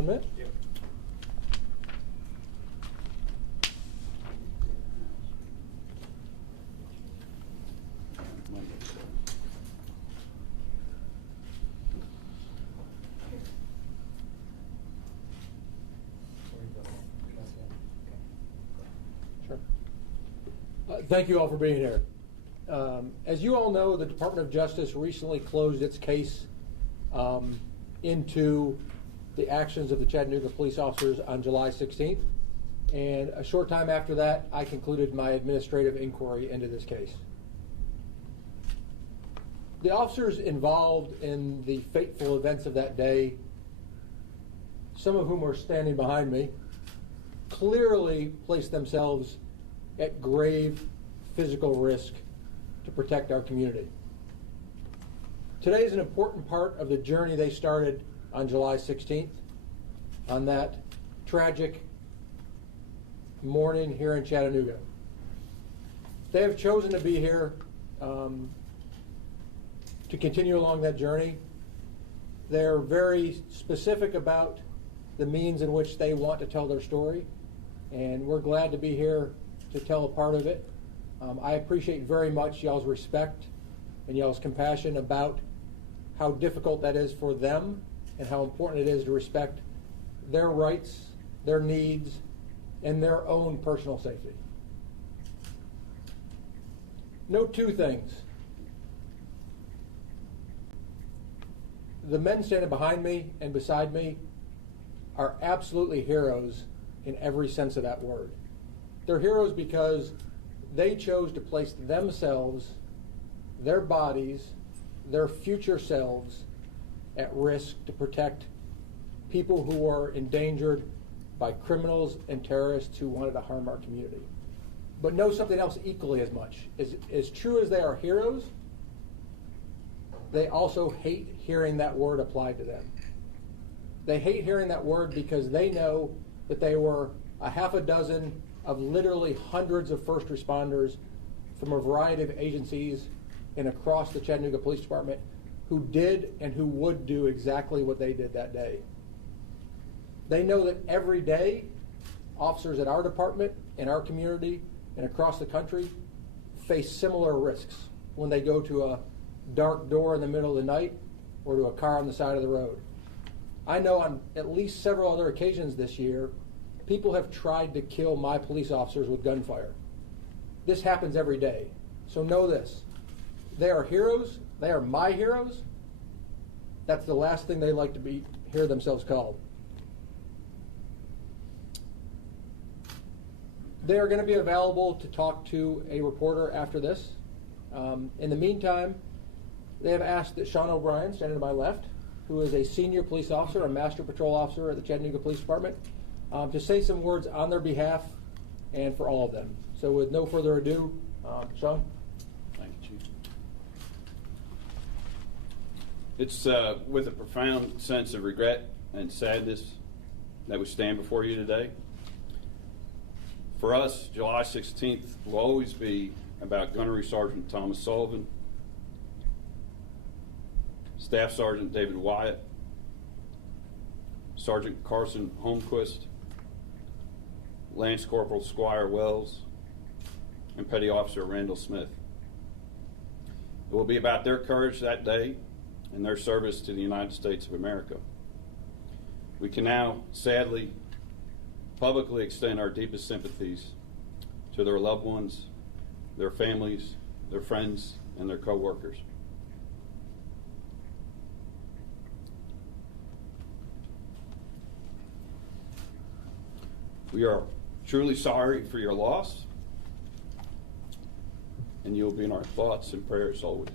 1 minute? Yep. Sure. Thank you all for being here. As you all know, the Department of Justice recently closed its case into the actions of the Chattanooga police officers on July 16th. And a short time after that, I concluded my administrative inquiry into this case. The officers involved in the fateful events of that day, some of whom are standing behind me, clearly placed themselves at grave physical risk to protect our community. Today is an important part of the journey they started on July 16th, on that tragic morning here in Chattanooga. They have chosen to be here to continue along that journey. They're very specific about the means in which they want to tell their story, and we're glad to be here to tell a part of it. I appreciate very much y'all's respect and y'all's compassion about how difficult that is for them and how important it is to respect their rights, their needs, and their own personal safety. Note two things. The men standing behind me and beside me are absolutely heroes in every sense of that word. They're heroes because they chose to place themselves, their bodies, their future selves at risk to protect people who are endangered by criminals and terrorists who wanted to harm our community. But know something else equally as much. As true as they are heroes, they also hate hearing that word applied to them. They hate hearing that word because they know that they were a half a dozen of literally hundreds of first responders from a variety of agencies and across the Chattanooga Police Department who did and who would do exactly what they did that day. They know that every day, officers at our department, in our community, and across the country face similar risks when they go to a dark door in the middle of the night or to a car on the side of the road. I know on at least several other occasions this year, people have tried to kill my police officers with gunfire. This happens every day. So know this. They are heroes. They are my heroes. That's the last thing they like to hear themselves called. They are going to be available to talk to a reporter after this. In the meantime, they have asked that Sean O'Brien, standing to my left, who is a senior police officer, a master patrol officer at the Chattanooga Police Department, to say some words on their behalf and for all of them. So with no further ado, Sean. Thank you, Chief. It's with a profound sense of regret and sadness that we stand before you today. For us, July 16th will always be about Gunnery Sergeant Thomas Sullivan, Staff Sergeant David Wyatt, Sergeant Carson Holmquist, Lance Corporal Squire Wells, and Petty Officer Randall Smith. It will be about their courage that day and their service to the United States of America. We can now, sadly, publicly extend our deepest sympathies to their loved ones, their families, their friends, and their co-workers. We are truly sorry for your loss, and you'll be in our thoughts and prayers always.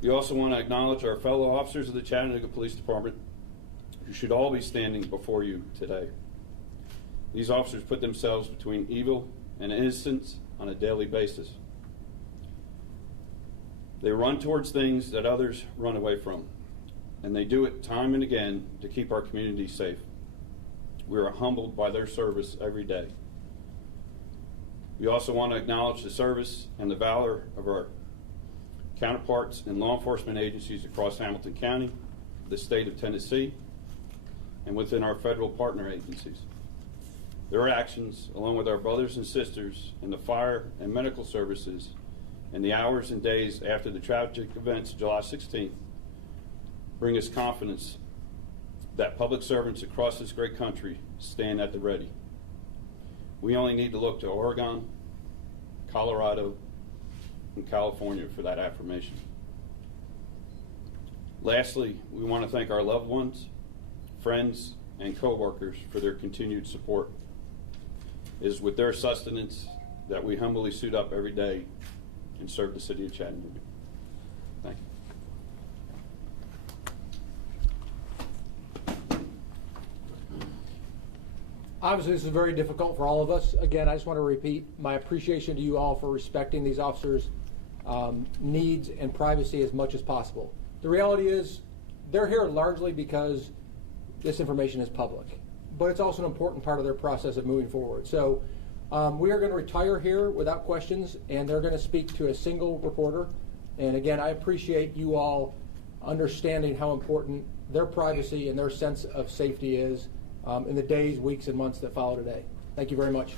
We also want to acknowledge our fellow officers of the Chattanooga Police Department who should all be standing before you today. These officers put themselves between evil and innocence on a daily basis. They run towards things that others run away from, and they do it time and again to keep our community safe. We are humbled by their service every day. We also want to acknowledge the service and the valor of our counterparts in law enforcement agencies across Hamilton County, the state of Tennessee, and within our federal partner agencies. Their actions, along with our brothers and sisters in the fire and medical services in the hours and days after the tragic events of July 16th, bring us confidence that public servants across this great country stand at the ready. We only need to look to Oregon, Colorado, and California for that affirmation. Lastly, we want to thank our loved ones, friends, and co-workers for their continued support. It is with their sustenance that we humbly suit up every day and serve the city of Chattanooga. Thank you. Obviously, this is very difficult for all of us. Again, I just want to repeat my appreciation to you all for respecting these officers' needs and privacy as much as possible. The reality is, they're here largely because this information is public, but it's also an important part of their process of moving forward. So we are going to retire here without questions, and they're going to speak to a single reporter. And again, I appreciate you all understanding how important their privacy and their sense of safety is in the days, weeks, and months that follow today. Thank you very much.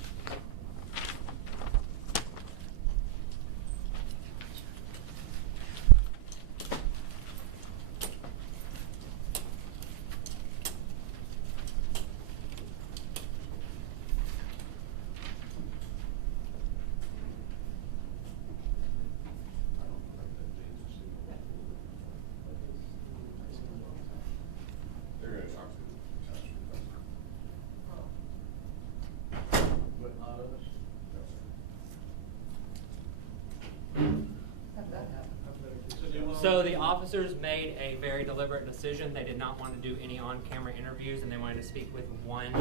So the officers made a very deliberate decision. They did not want to do any on-camera interviews, and they wanted to speak with one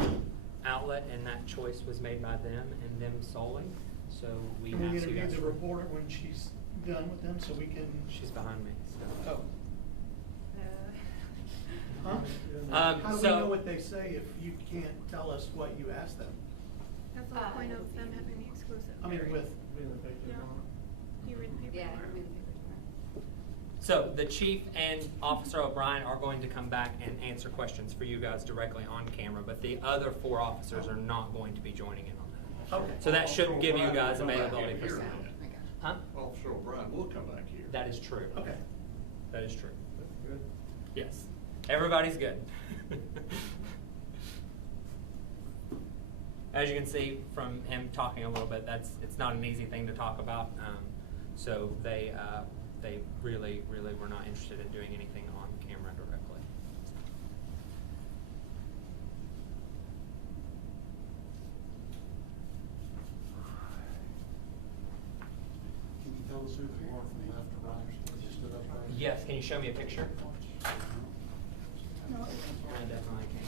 outlet, and that choice was made by them and them solely. So we Can we asked you interview guys. the reporter when she's done with them so we can? She's behind me. So. Oh. Huh? Um, How do we so- know what they say if you can't tell us what you asked them? That's the whole point of them having the exclusive. I mean, with. Yeah. You read the paper Yeah, tomorrow. I read the paper tomorrow. So the chief and Officer O'Brien are going to come back and answer questions for you guys directly on camera, but the other 4 officers are not going to be joining in on that. Okay. So that should give you guys availability for sound. I got it. Huh? Officer O'Brien will come back here. That is true. Okay. That is true. Yes. Everybody's good. As you can see from him talking a little bit, it's not an easy thing to talk about. So they really were not interested in doing anything on camera directly. Can you tell us who they are from left to right? They just stood up right? Yes. Can you show me a picture? No, I definitely can.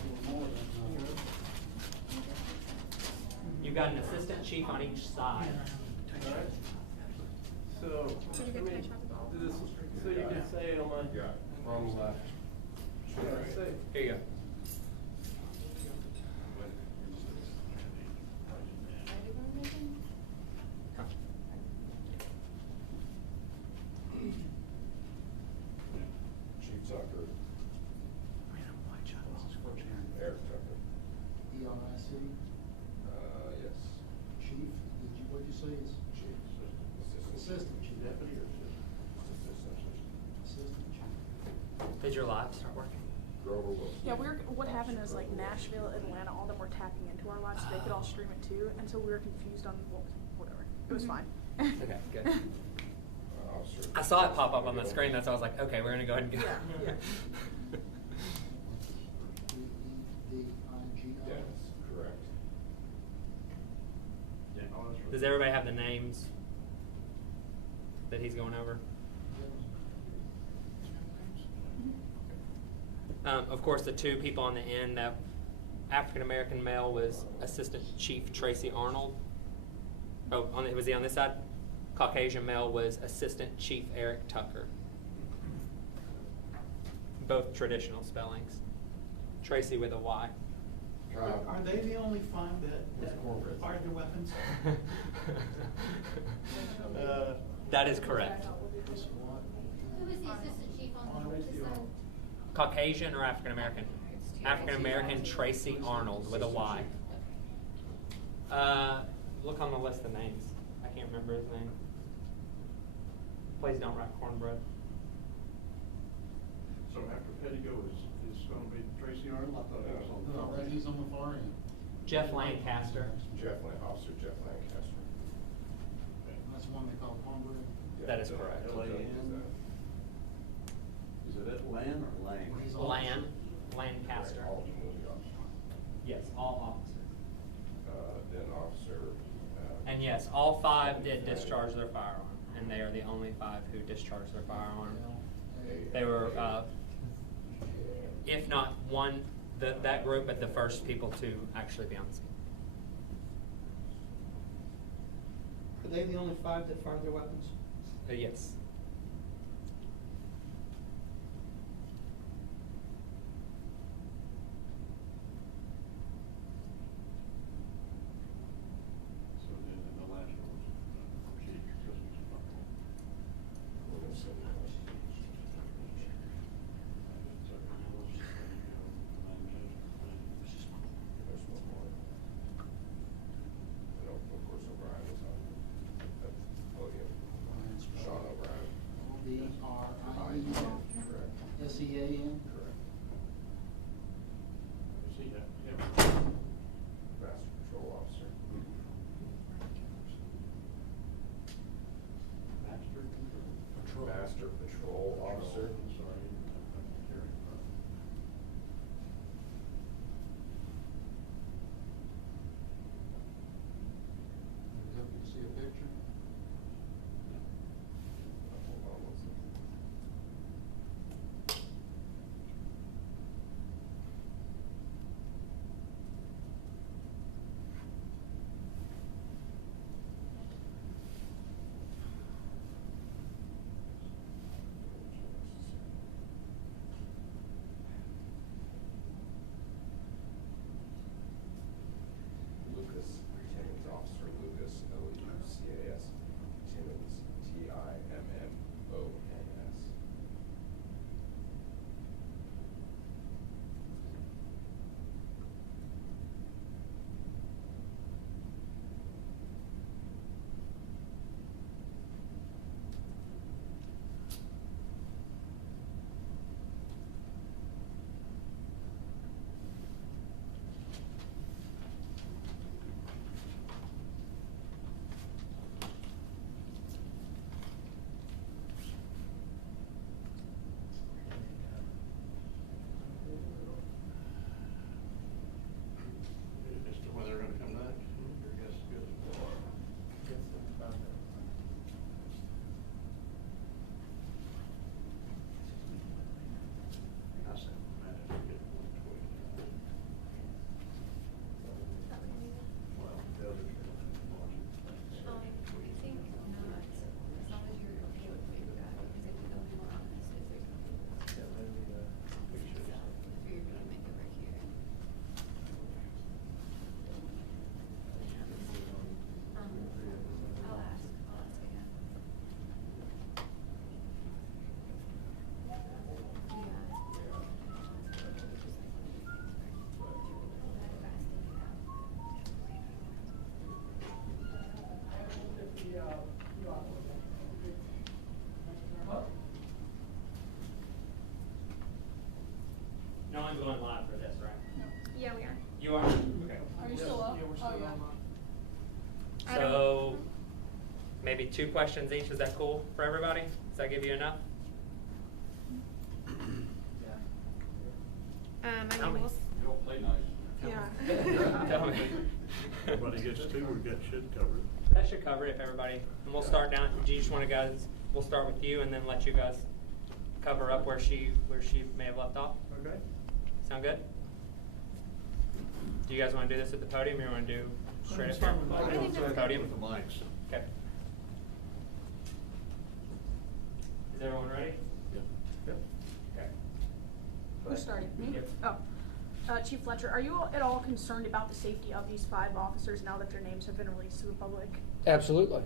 You've got an assistant chief on each side. So, So you I get to mean, shot the ball. so you can say on my wrong left. Say, Here you go. Huh. Chief Tucker, Eric Tucker. ERIC, Yes. chief, what'd you say is? Chief. Assistant chief. Deputy or assistant? Assistant chief. Did your live start working? Grover Wilson. Yeah, what happened is like Nashville, Atlanta, all of them were tapping into our live so they could all stream it too, and so we were confused on whatever. It was fine. Okay, good. Officer. I saw it pop up on the screen, that's why I was like, okay, we're gonna go ahead and go. Yeah. DEIGO. Yes, correct. Does everybody have the names that he's going over? Of course, the 2 people on the end, that African-American male was Assistant Chief Tracy Arnold. Oh, was he on this side? Caucasian male was Assistant Chief Eric Tucker. Both traditional spellings. Tracy with a Y. Are they the only 5 that fired their weapons? That is correct. Who was the assistant chief on this side? Caucasian or African American? African American Tracy Arnold with a Y. Look on the list of names. I can't remember his name. Please don't write cornbread. So after Pettigo is gonna be Tracy Arnold? I thought it was on the. No, right, he's on the far end. Jeff Lancaster. Officer Jeff Lancaster. That's the one they call cornbread? That is correct. L-A-N? Is it at Lan or Lang? Lan. Lancaster. All community officers. Yes, all officers. Then officer. And yes, all 5 did discharge their firearm, and they are the only 5 who discharged their firearm. They were, if not one, that group, but the first people to actually be on the scene. Are they the only 5 that fired their weapons? Yes. So then the last one was Chief Christmas. Williamson. There's one more. And of course O'Brien was on that podium. Sean O'Brien. B-R-I-E-N. Correct. S-E-A-N? Correct. See that? Yeah. Master Patrol Officer. Master Patrol Officer. I'm sorry. See a picture? Hold on one second. Lucas, Timmons, Officer Lucas, L-U-C-A-S, Timmons, T-I-M-M-O-N-S. As to when they're gonna come back? Your guess is good. I said, man, I get 120. Well, the others are watching. I think not, as long as you're okay with what you got, because I think they'll be more honest if there's no. Yeah, maybe, picture. So, if you're gonna make it right here. I'll ask again. No one's going live for this, right? Yeah, we are. You are? Okay. Are you still up? Yeah, we're still Oh, yeah. on. I don't- So, maybe 2 questions each. Is that cool for everybody? Does that give you enough? I Tell mean, me. we'll, You don't play nice. yeah. Tell me. Everybody gets 2, we've got shit covered. That should cover it if everybody, and we'll start down, do you just want to guys, we'll start with you and then let you guys cover up where she may have left off? Okay. Sound good? Do you guys want to do this at the podium or you want to do straight up here? I think that's good. Podium? With the mics. Okay. Is everyone ready? Yep. Okay. Who's starting? Me? Yep. Oh. Chief Fletcher, are you at all concerned about the safety of these 5 officers now that their names have been released to the public? Absolutely.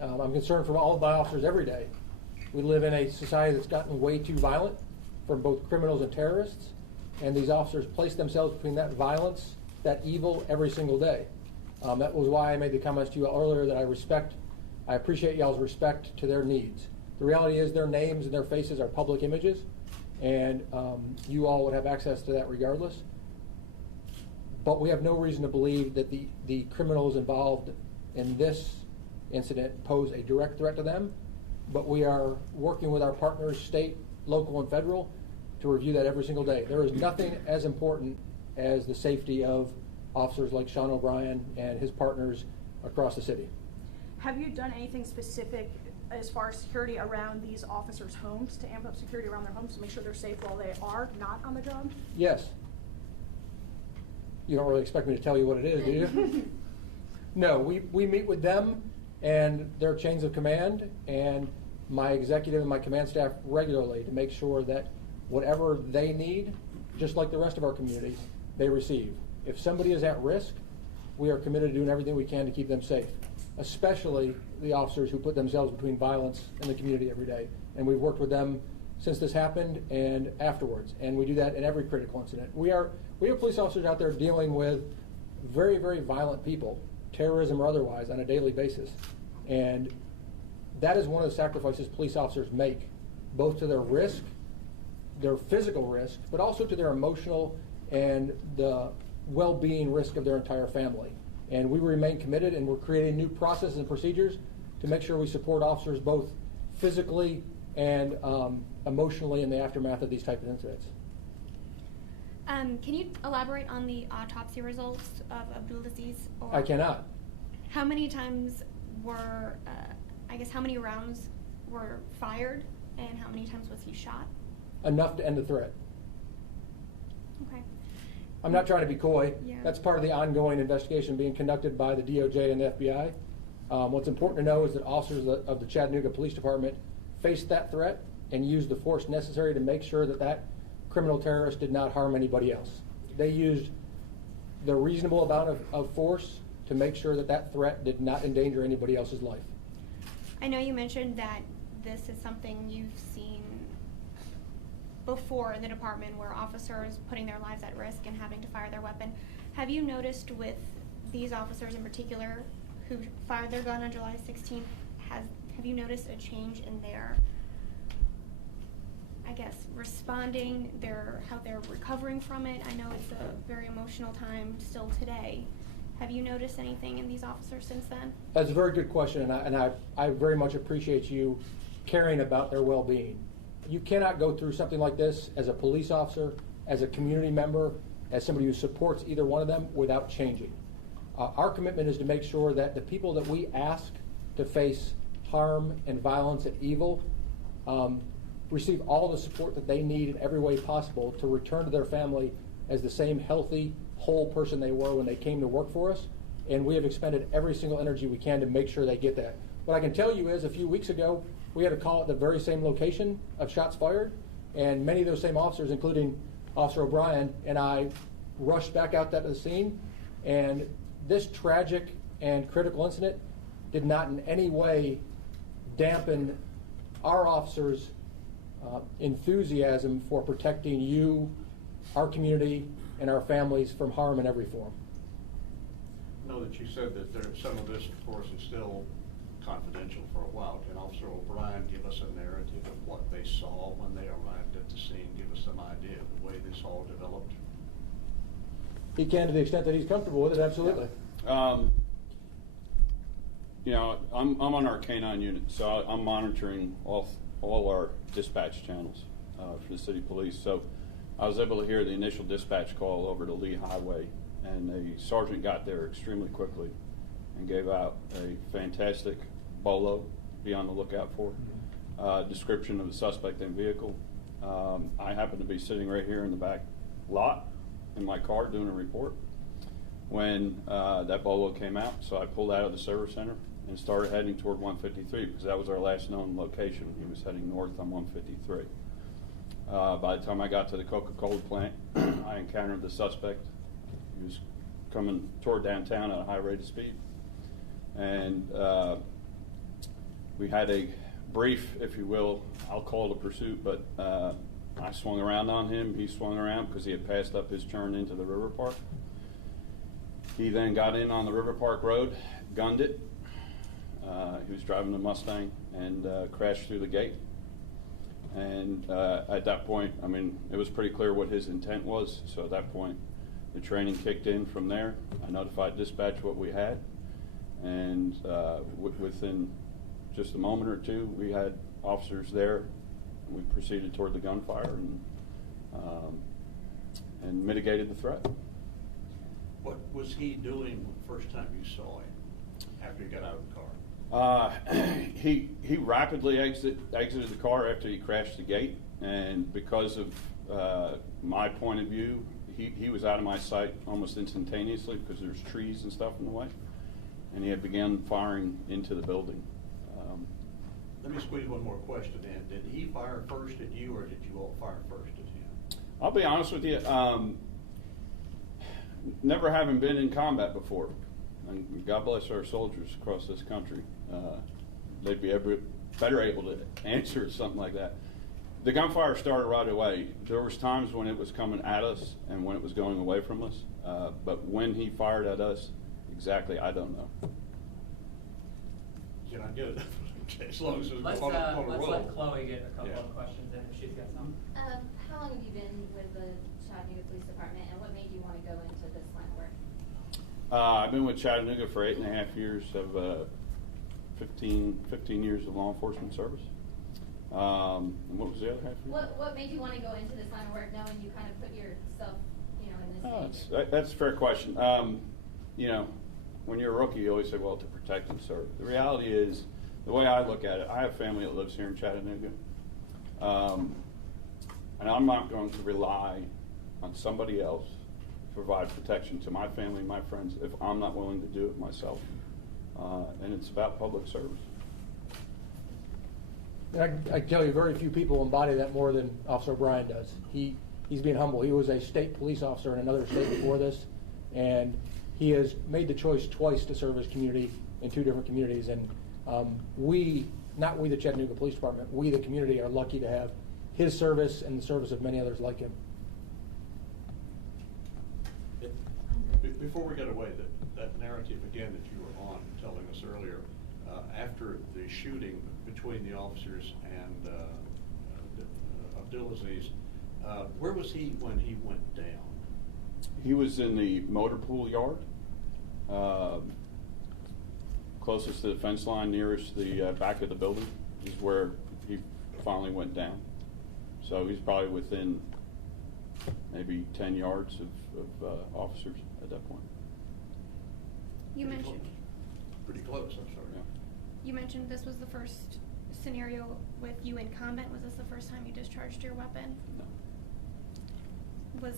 I'm concerned for all of my officers every day. We live in a society that's gotten way too violent. from both criminals and terrorists, and these officers place themselves between that violence, that evil, every single day. That was why I made the comments to you earlier that I appreciate y'all's respect to their needs. The reality is their names and their faces are public images, and you all would have access to that regardless. But we have no reason to believe that the criminals involved in this incident pose a direct threat to them, but we are working with our partners, state, local, and federal, to review that every single day. There is nothing as important as the safety of officers like Sean O'Brien and his partners across the city. Have you done anything specific as far as security around these officers' homes to amp up security around their homes to make sure they're safe while they are not on the job? Yes. You don't really expect me to tell you what it is, do you? No, we meet with them and their chains of command and my executive and my command staff regularly to make sure that whatever they need, just like the rest of our community, they receive. If somebody is at risk, we are committed to doing everything we can to keep them safe, especially the officers who put themselves between violence and the community every day. And we've worked with them since this happened and afterwards, and we do that in every critical incident. We have police officers out there dealing with very, very violent people, terrorism or otherwise, on a daily basis. And that is one of the sacrifices police officers make, both to their risk, their physical risk, but also to their emotional and the well-being risk of their entire family. And we remain committed, and we're creating new processes and procedures to make sure we support officers both physically and emotionally in the aftermath of these type of incidents. Can you elaborate on the autopsy results of Abdulaziz? I cannot. How many times were, how many rounds were fired, and how many times was he shot? Enough to end the threat. Okay. I'm not trying to be coy. Yeah. That's part of the ongoing investigation being conducted by the DOJ and the FBI. What's important to know is that officers of the Chattanooga Police Department faced that threat and used the force necessary to make sure that that criminal terrorist did not harm anybody else. They used the reasonable amount of force to make sure that that threat did not endanger anybody else's life. I know you mentioned that this is something you've seen before in the department, where officers putting their lives at risk and having to fire their weapon. Have you noticed with these officers in particular who fired their gun on July 16th, have you noticed a change in their, responding, how they're recovering from it? I know it's a very emotional time still today. Have you noticed anything in these officers since then? That's a very good question, and I very much appreciate you caring about their well-being. You cannot go through something like this as a police officer, as a community member, as somebody who supports either one of them without changing. Our commitment is to make sure that the people that we ask to face harm and violence and evil receive all the support that they need in every way possible to return to their family as the same healthy, whole person they were when they came to work for us. And we have expended every single energy we can to make sure they get that. What I can tell you is a few weeks ago, we had a call at the very same location of shots fired, and many of those same officers, including Officer O'Brien and I, rushed back out to the scene, and this tragic and critical incident did not in any way dampen our officers' enthusiasm for protecting you, our community, and our families from harm in every form. I know that you said that some of this, of course, is still confidential for a while. Can Officer O'Brien give us a narrative of what they saw when they arrived at the scene? Give us some idea of the way this all developed? He can, to the extent that he's comfortable with it, absolutely. I'm on our K-9 unit, so I'm monitoring all our dispatch channels for the city police. So I was able to hear the initial dispatch call over to Lee Highway, and the sergeant got there extremely quickly and gave out a fantastic bolo, be on the lookout for, description of the suspect and vehicle. I happened to be sitting right here in the back lot in my car doing a report when that bolo came out, so I pulled out of the service center and started heading toward 153 because that was our last known location. He was heading north on 153. By the time I got to the Coca-Cola plant, I encountered the suspect. He was coming toward downtown at a high rate of speed. And we had a brief, if you will, I'll call it a pursuit, but I swung around on him. He swung around because he had passed up his turn into the River Park. He then got in on the River Park Road, gunned it. He was driving a Mustang and crashed through the gate. And at that point, I mean, it was pretty clear what his intent was. So at that point, the training kicked in from there. I notified dispatch what we had. And within just a moment or two, we had officers there. We proceeded toward the gunfire and mitigated the threat. What was he doing the first time you saw him after he got out of the car? He rapidly exited the car after he crashed the gate, and because of my point of view, he was out of my sight almost instantaneously because there's trees and stuff in the way, and he had begun firing into the building. Let me squeeze one more question in. Did he fire first at you, or did you all fire first at him? I'll be honest with you, never having been in combat before, and God bless our soldiers across this country, they'd be better able to answer something like that. The gunfire started right away. There was times when it was coming at us and when it was going away from us, but when he fired at us, exactly, I don't know. Can I get it? Okay, as long as it's Let's on a roll. let Chloe get a couple Yeah. of questions in if she's got some. How long have you been with the Chattanooga Police Department, and what made you want to go into this line of work? I've been with Chattanooga for 8.5 years of 15 years of law enforcement service. And what was the other half? What made you want to go into this line of work, knowing you kind of put yourself, in this danger? That's a fair question. When you're a rookie, you always say, well, to protect and serve. The reality is, the way I look at it, I have family that lives here in Chattanooga. And I'm not going to rely on somebody else to provide protection to my family and my friends if I'm not willing to do it myself. And it's about public service. And I can tell you, very few people embody that more than Officer O'Brien does. He's being humble. He was a state police officer in another state before this, and he has made the choice twice to serve his community in 2 different communities. And not we the Chattanooga Police Department, we the community are lucky to have his service and the service of many others like him. Before we get away, that narrative again that you were on telling us earlier, after the shooting between the officers and Abdulaziz, where was he when he went down? He was in the motor pool yard, closest to the fence line, nearest the back of the building, is where he finally went down. So he's probably within maybe 10 yards of officers at that point. You Pretty mentioned close. Pretty close, I'm sorry. Yeah. you mentioned this was the first scenario with you in combat. Was this the first time you discharged your weapon? No. Was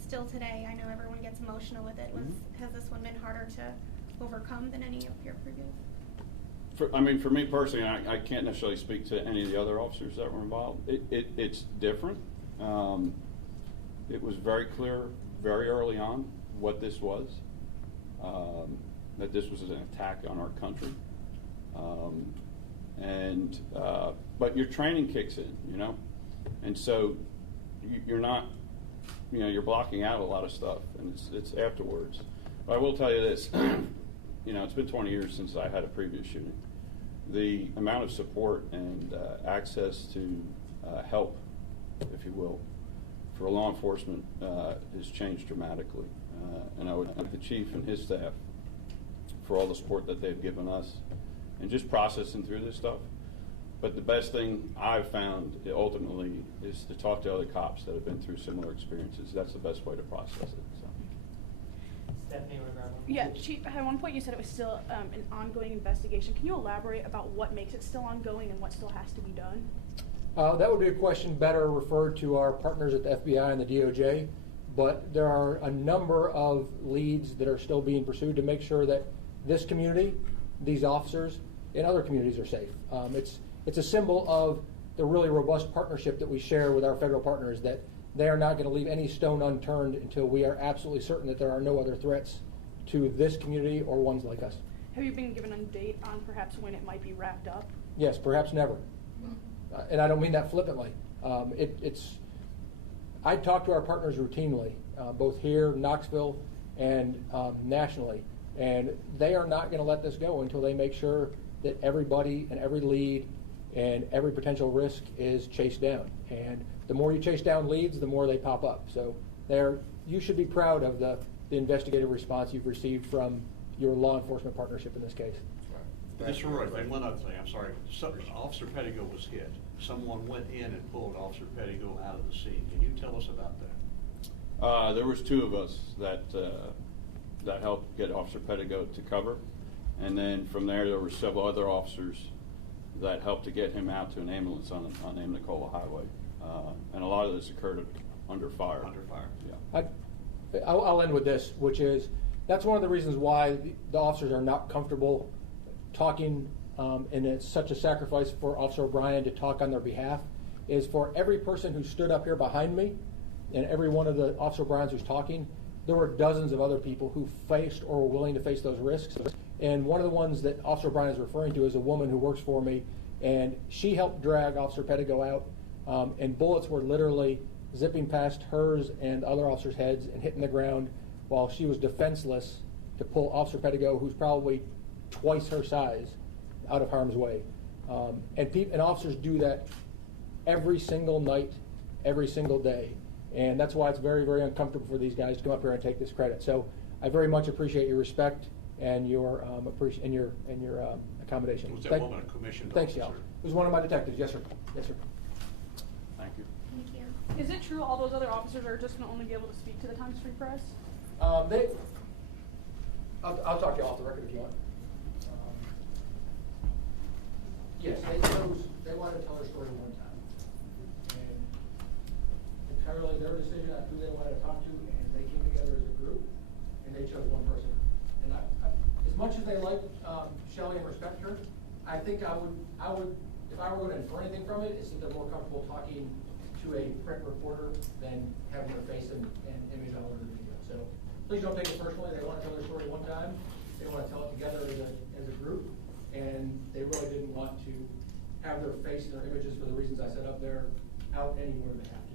still today, I know everyone gets emotional with it. Has this one been harder to overcome than any of your previous? For me personally, I can't necessarily speak to any of the other officers that were involved. It's different. It was very clear very early on what this was, that this was an attack on our country. But your training kicks in, and so you're not, you're blocking out a lot of stuff, and it's afterwards. But I will tell you this, it's been 20 years since I had a previous shooting. The amount of support and access to help, if you will, for law enforcement has changed dramatically. And I would thank the chief and his staff for all the support that they've given us and just processing through this stuff. But the best thing I've found ultimately is to talk to other cops that have been through similar experiences. That's the best way to process it. So. Stephanie, regarding. Yeah, Chief, at one point you said it was still an ongoing investigation. Can you elaborate about what makes it still ongoing and what still has to be done? That would be a question better referred to our partners at the FBI and the DOJ, but there are a number of leads that are still being pursued to make sure that this community, these officers, and other communities are safe. It's a symbol of the really robust partnership that we share with our federal partners, that they are not going to leave any stone unturned until we are absolutely certain that there are no other threats to this community or ones like us. Have you been given a date on perhaps when it might be wrapped up? Yes, perhaps never. And I don't mean that flippantly. I talk to our partners routinely, both here, Knoxville, and nationally, and they are not going to let this go until they make sure that everybody and every lead and every potential risk is chased down. And the more you chase down leads, the more they pop up. So you should be proud of the investigative response you've received from your law enforcement partnership in this case. Mr. Roy, one other thing, I'm sorry. Officer Pettigo was hit. Someone went in and pulled Officer Pettigo out of the scene. Can you tell us about that? There was two of us that helped get Officer Pettigo to cover, and then from there were several other officers that helped to get him out to an ambulance on Nicola Highway, and a lot of this occurred under fire. Under fire. Yeah. I'll end with this, which is that's one of the reasons why the officers are not comfortable talking, and it's such a sacrifice for Officer O'Brien to talk on their behalf, is for every person who stood up here behind me and every one of the Officer O'Briens who's talking, there were dozens of other people who faced or were willing to face those risks. And one of the ones that Officer O'Brien is referring to is a woman who works for me, and she helped drag Officer Pettigo out, and bullets were literally zipping past hers and other officers' heads and hitting the ground while she was defenseless to pull Officer Pettigo, who's probably twice her size, out of harm's way. And officers do that every single night, every single day. And that's why it's very, very uncomfortable for these guys to come up here and take this credit. So I very much appreciate your respect and your accommodation. Was that woman a commissioned Thanks, officer? y'all. It was one of my detectives. Yes, sir. Yes, sir. Thank you. Thank you. Is it true all those other officers are just gonna only be able to speak to the Times Free Press? I'll talk to you off the record if you want. Yes, they wanted to tell their story one time. And entirely their decision on who they wanted to talk to, and they came together as a group, and they chose one person. And as much as they like Shelley and respect her, I think I would, if I were going to infer anything from it, is that they're more comfortable talking to a print reporter than having their face and image all over the video. So please don't take it personally. They want to tell their story one time. They want to tell it together as a group, and they really didn't want to have their face and their images, for the reasons I said up there, out any more than they have to.